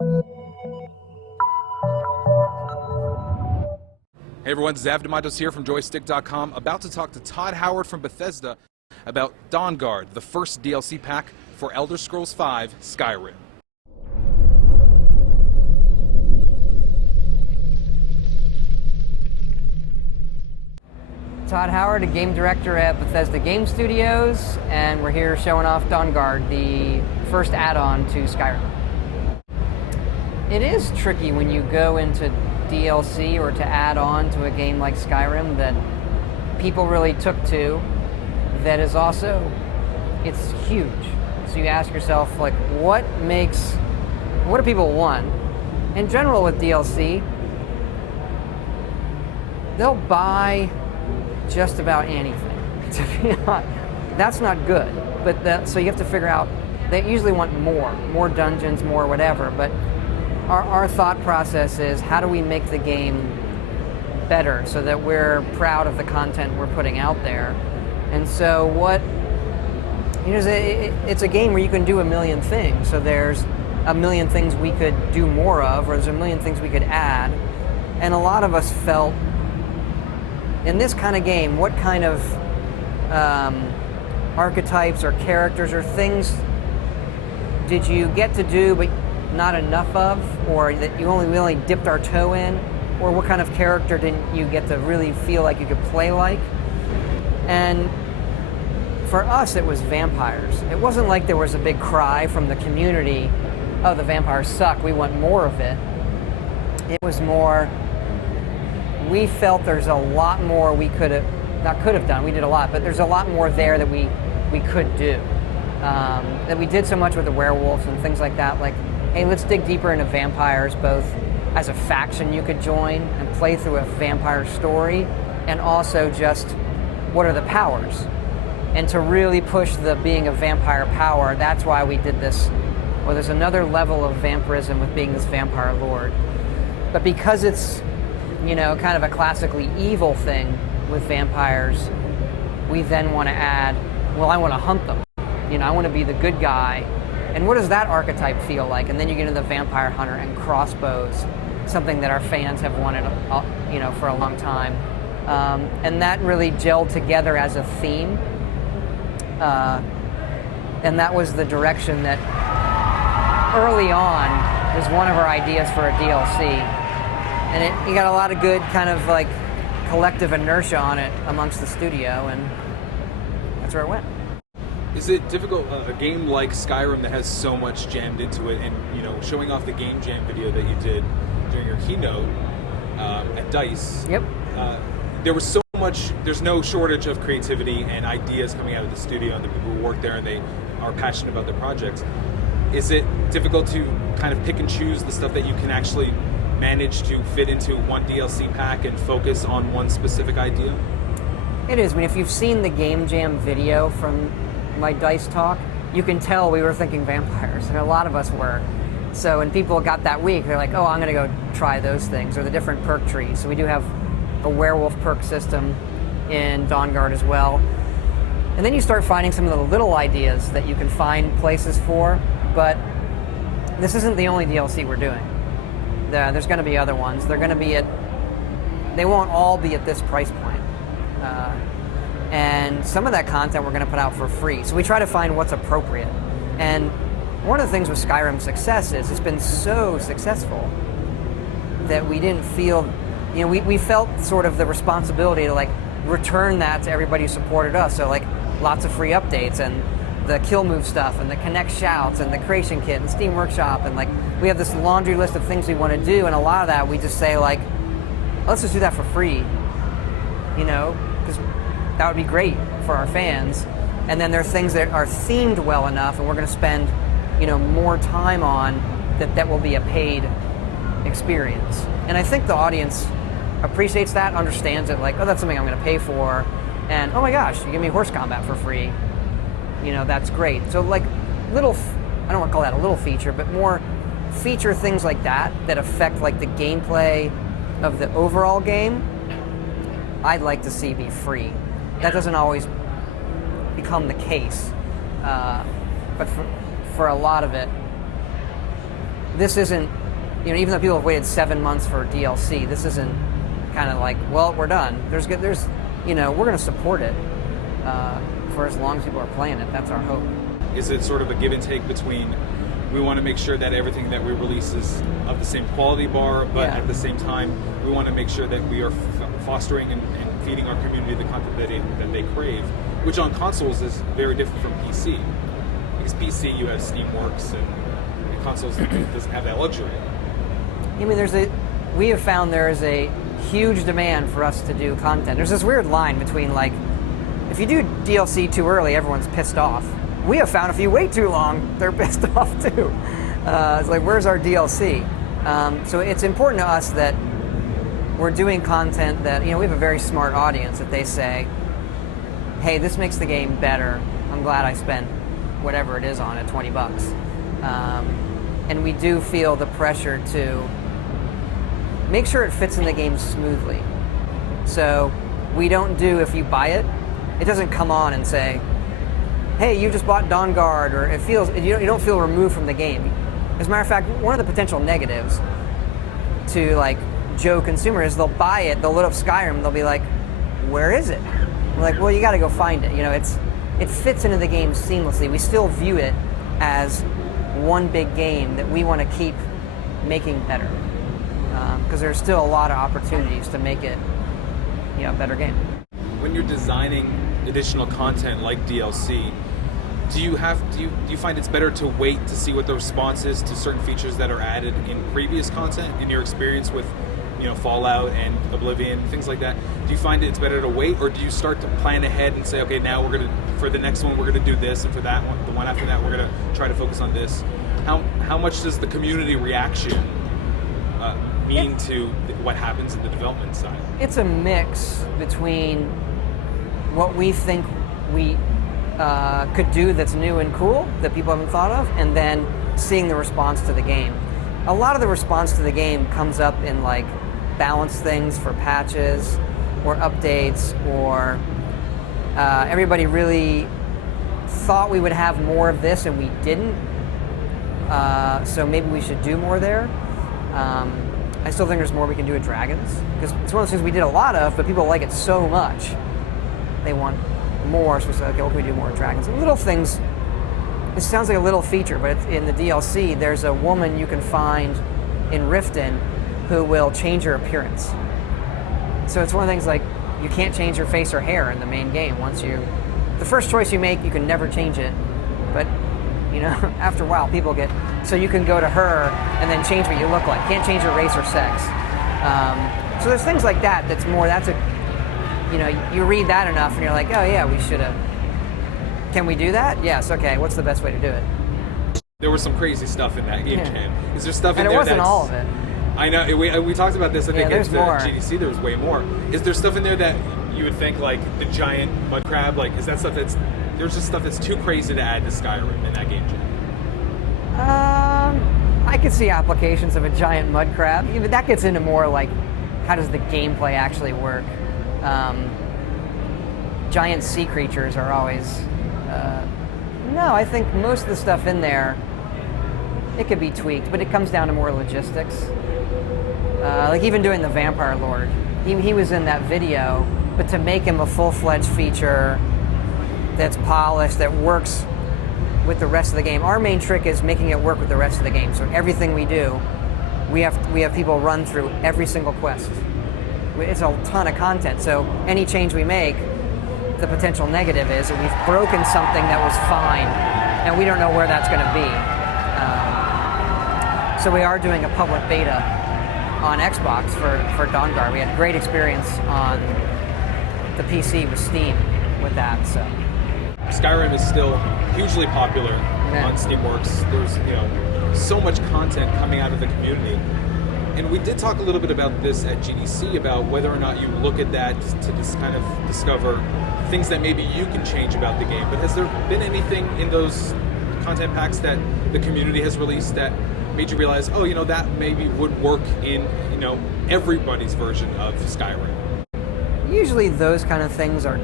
Hey everyone, Zavdamatos here from Joystiq.com, about to talk to Todd Howard from Bethesda about Dawnguard, the first DLC pack for Elder Scrolls V Skyrim. Todd Howard, a game director at Bethesda Game Studios, and we're here showing off Dawnguard, the first add-on to Skyrim. It is tricky when you go into DLC or to add on to a game like Skyrim that people really took to, that is also, it's huge. So you ask yourself, like, what do people want? In general with DLC, they'll buy just about anything, to be honest. That's not good, but so you have to figure out, they usually want more dungeons, more whatever, but our thought process is, how do we make the game better so that we're proud of the content we're putting out there? And so it's a game where you can do a million things. So there's a million things we could do more of, or there's a million things we could add. And a lot of us felt, in this kind of game, what kind of archetypes or characters or things did you get to do but not enough of, or that you only dipped our toe in, or what kind of character didn't you get to really feel like you could play like? And for us, it was vampires. It wasn't like there was a big cry from the community, oh, the vampires suck, we want more of it. It was more, we felt there's a lot more we could have done, we did a lot, but there's a lot more there that we could do. That we did so much with the werewolves and things like that, like, hey, let's dig deeper into vampires, both as a faction you could join and play through a vampire story, and also just what are the powers? And to really push the being a vampire power, that's why we did this. Well, there's another level of vampirism with being this vampire lord. But because it's, kind of a classically evil thing with vampires, we then want to add, well, I want to hunt them. I want to be the good guy. And what does that archetype feel like? And then you get into the vampire hunter and crossbows, something that our fans have wanted, for a long time. And that really gelled together as a theme. And that was the direction that early on was one of our ideas for a DLC. And you got a lot of good kind of like collective inertia on it amongst the studio, and that's where it went. Is it difficult, a game like Skyrim that has so much jammed into it, and showing off the game jam video that you did during your keynote at DICE? Yep. There was so much. There's no shortage of creativity and ideas coming out of the studio, and the people who work there and they are passionate about their projects. Is it difficult to kind of pick and choose the stuff that you can actually manage to fit into one DLC pack and focus on one specific idea? It is. I mean, if you've seen the game jam video from my DICE talk, you can tell we were thinking vampires, and a lot of us were. So when people got that week, they're like, oh, I'm going to go try those things, or the different perk trees. So we do have a werewolf perk system in Dawnguard as well. And then you start finding some of the little ideas that you can find places for, but this isn't the only DLC we're doing. There's going to be other ones. They're going to be they won't all be at this price point. And some of that content we're going to put out for free. So we try to find what's appropriate. And one of the things with Skyrim's success is it's been so successful that we didn't feel, we felt sort of the responsibility to like return that to everybody who supported us. So like lots of free updates and the kill move stuff and the connect shouts and the creation kit and Steam Workshop, and like we have this laundry list of things we want to do, and a lot of that we just say like, let's just do that for free, because that would be great for our fans. And then there are things that are themed well enough and we're going to spend, more time on that will be a paid experience. And I think the audience appreciates that, understands it, like, oh, that's something I'm going to pay for, and oh my gosh, you give me horse combat for free, that's great. So like little, I don't want to call that a little feature, but more feature things like that affect like the gameplay of the overall game, I'd like to see be free. That doesn't always become the case, but for a lot of it, this isn't, even though people have waited 7 months for DLC, this isn't kind of like, well, we're done. We're going to support it for as long as people are playing it. That's our hope. Is it sort of a give and take between, we want to make sure that everything that we release is of the same quality bar, but at the same time, we want to make sure that we are fostering and feeding our community the content that they crave, which on consoles is very different from PC. Because PC, you have Steamworks, and consoles doesn't have that luxury. We have found there is a huge demand for us to do content. There's this weird line between, like, if you do DLC too early, everyone's pissed off. We have found if you wait too long, they're pissed off too. It's like, where's our DLC? So it's important to us that we're doing content that, we have a very smart audience that they say, hey, this makes the game better. I'm glad I spent whatever it is on it, $20. And we do feel the pressure to make sure it fits in the game smoothly. So we don't do, if you buy it, it doesn't come on and say, hey, you just bought Dawnguard, or you don't feel removed from the game. As a matter of fact, one of the potential negatives to, like, Joe consumers, they'll buy it, they'll load up Skyrim, and they'll be like, where is it? We're like, well, you got to go find it. It fits into the game seamlessly. We still view it as one big game that we want to keep making better, because there's still a lot of opportunities to make it, a better game. When you're designing additional content like DLC, do you find it's better to wait to see what the response is to certain features that are added in previous content? In your experience with, Fallout and Oblivion, things like that, do you find it's better to wait, or do you start to plan ahead and say, okay, now for the next one we're gonna do this, and for that one, the one after that, we're gonna try to focus on this? How much does the community reaction mean to what happens in the development side? It's a mix between what we think we could do that's new and cool that people haven't thought of, and then seeing the response to the game. A lot of the response to the game comes up in, like, balance things for patches or updates, or everybody really thought we would have more of this and we didn't, so maybe we should do more there. I still think there's more we can do with dragons, because it's one of those things we did a lot of, but people like it so much they want more, so we said, okay, what can we do more with dragons? And little things, it sounds like a little feature, but in the DLC, there's a woman you can find in Riften who will change your appearance. So it's one of the things, like, you can't change your face or hair in the main game. The first choice you make, you can never change it, but, after a while, people get, so you can go to her and then change what you look like. Can't change your race or sex. So there's things like that you read that enough and you're like, oh yeah, we should have. Can we do that? Yes, okay, what's the best way to do it? There was some crazy stuff in that game jam. Is there stuff in there that's... And it wasn't all of it. I know, we talked about this, I think, at GDC, there was way more. Is there stuff in there that you would think, like, the giant mud crab, like, is that stuff there's just stuff that's too crazy to add to Skyrim in that game jam? I could see applications of a giant mud crab. Even that gets into more, like, how does the gameplay actually work? Giant sea creatures are always... no, I think most of the stuff in there, it could be tweaked, but it comes down to more logistics. Like even doing the Vampire Lord, he was in that video, but to make him a full-fledged feature that's polished, that works with the rest of the game. Our main trick is making it work with the rest of the game. So everything we do, we have people run through every single quest. It's a ton of content, so any change we make, the potential negative is that we've broken something that was fine, and we don't know where that's going to be. So we are doing a public beta on Xbox for Dawnguard. We had a great experience on the PC with Steam with that. So Skyrim is still hugely popular on Steamworks. There's so much content coming out of the community. And we did talk a little bit about this at GDC, about whether or not you look at that to just kind of discover things that maybe you can change about the game. But has there been anything in those content packs that the community has released that made you realize, oh, that maybe would work in, everybody's version of Skyrim? Usually those kind of things are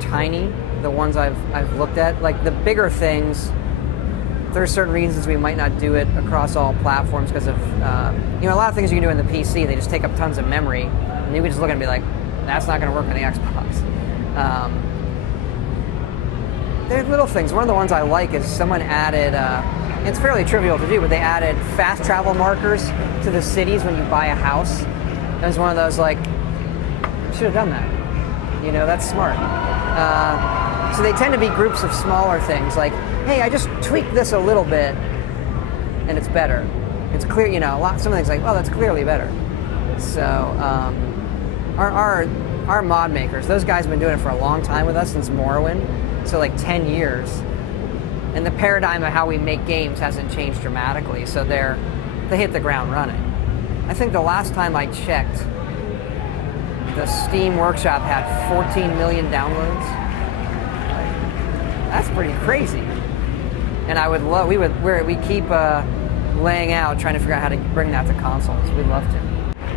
tiny, the ones I've looked at. Like the bigger things, there's certain reasons we might not do it across all platforms because of, you know, a lot of things you can do in the PC, they just take up tons of memory, and you can just look and be like, that's not going to work on the Xbox. There's little things. One of the ones I like is someone added, it's fairly trivial to do, but they added fast travel markers to the cities when you buy a house. It was one of those like, should have done that. You know, that's smart. So they tend to be groups of smaller things, like, hey, I just tweaked this a little bit, and it's better. It's clear, you know, some things like, well, that's clearly better. So our mod makers, those guys have been doing it for a long time with us since Morrowind, so like 10 years. And the paradigm of how we make games hasn't changed dramatically, so they hit the ground running. I think the last time I checked, the Steam Workshop had 14 million downloads. That's pretty crazy. And I would love, we keep laying out, trying to figure out how to bring that to consoles. We'd love to.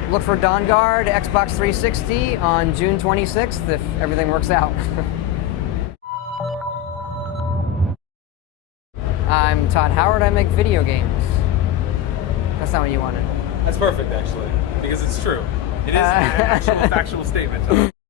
Look for Dawnguard Xbox 360 on June 26th if everything works out. I'm Todd Howard, I make video games. That's not what you wanted. That's perfect, actually, because it's true. It is an actual factual statement.